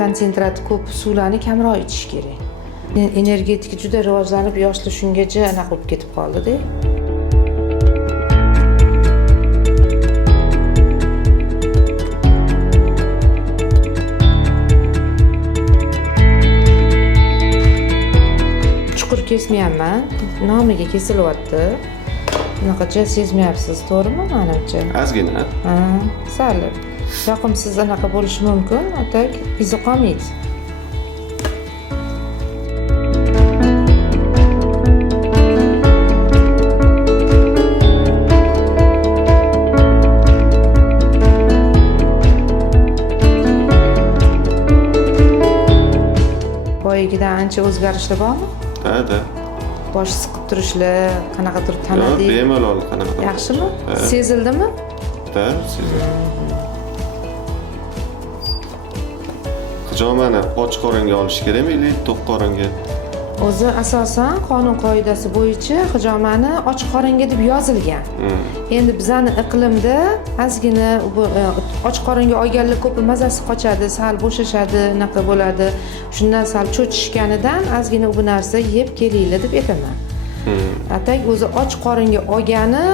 konsentrati ko'p suvlarni kamroq ichish kerak. Energetika juda rivojlanib, yoshlar shungacha anaqa bo'lib ketib qoldi-da. Chuqur kesmayapman, nomiga kesilyapti. Bunaqacha sezmayapsiz, to'g'rimi, menimcha? Ozgina. Ha, sal yoqimsiz anaqa bo'lishi mumkin, atak izi qolmaydi. Boyagidan ancha o'zgarishlar bormi? Ha-da. Bosh siqib turishlar, qanaqadir tanadi. Yo'q, bemalol qanaqa. Yaxshimi? Sezildimi? Da, sezildi. Hijomani ochiq o'ringa olish kerakmi yoki to'q qoringa? O'zi asosan qonun qoidasi bo'yicha hijomani ochiq qoringa deb yozilgan. Endi bizning iqlimda ozgina ochiq qoringa olganlar ko'pi mazasi qochadi, sal bo'shashadi, unaqa bo'ladi. Shundan sal cho'chishganidan ozgina bu narsa yeb kelinglar deb aytaman. Atak o'zi ochiq qoringa olgani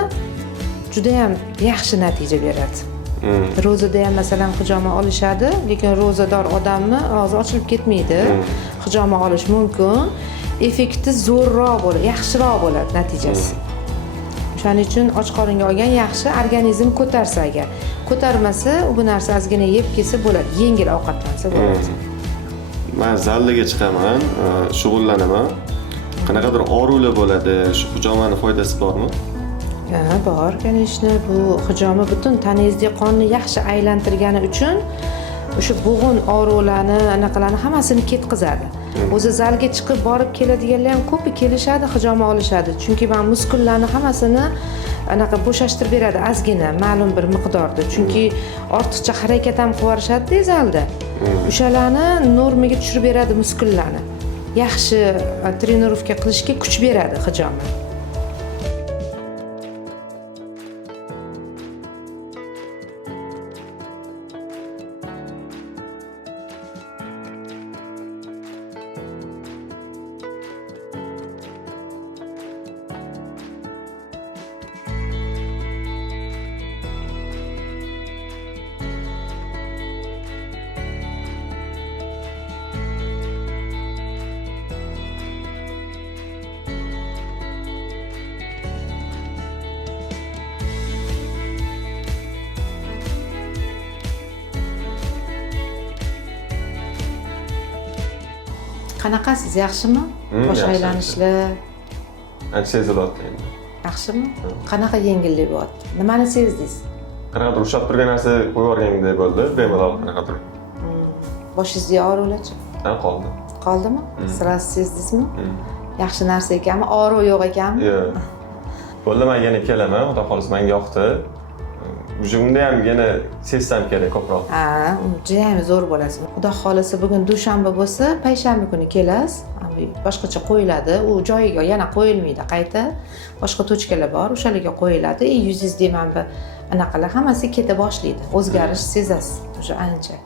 juda ham yaxshi natija beradi. Ro'zada ham masalan hijoma olishadi, lekin ro'zador odamni og'zi ochilib ketmaydi. Hijoma olish mumkin. Effekti zo'rroq bo'ladi, yaxshiroq bo'ladi natijasi. Shuning uchun ochiq qoringa olgan yaxshi, organizm ko'tarsa agar. Ko'tarmasa, bu narsa ozgina yeb kelsa bo'ladi, yengil ovqatlansa bo'ladi. Men zalga chiqaman, shug'ullanaman. Qanaqadir og'riqlar bo'ladi, shu hijomani foydasi bormi? Ha, bor, конечно. Bu hijoma butun tanangizdagi qonni yaxshi aylantirgani uchun o'sha bo'g'in og'riqlarni, anaqalarni hammasini ketkazadi. O'zi zalga chiqib borib keladiganlar ham ko'pi kelishadi, hijoma olishadi. Chunki men muskullarni hammasini anaqa bo'shashtirib beradi, ozgina, ma'lum bir miqdorda. Chunki ortiqcha harakat ham qilib yuborishadi zalda. O'shalarni normaga tushirib beradi muskullarni. Yaxshi trenirovka qilishga kuch beradi hijoma. Qanaqasiz, yaxshimi? Bosh aylanishlar. Ancha sezilyapti endi. Yaxshimi? Qanaqa yengillik bo'lyapti? Nimani sezdingiz? Qanaqadir ushlab turgan narsa qo'yib yuborgandek bo'ldi, bemalol qanaqadir. Boshingizda og'riqlar? Ha, qoldi. Qoldimi? Siz sezdingizmi? Yaxshi narsa ekanmi? Og'riq yo'q ekanmi? Yo'q. Bo'ldi, men yana kelaman, xudo xohlasa menga yoqdi. Unda ham yana sezsam kerak ko'proq. Ha, juda ham zo'r bo'lasiz. Xudo xohlasa bugun dushanba bo'lsa, payshanba kuni kelasiz. Boshqacha qo'yiladi. U joyiga yana qo'yilmaydi, qayta. Boshqa tochkalar bor, o'shalarga qo'yiladi. Yuzingizda ham bir anaqalar hammasi keta boshlaydi. O'zgarish sezasiz. O'sha ancha.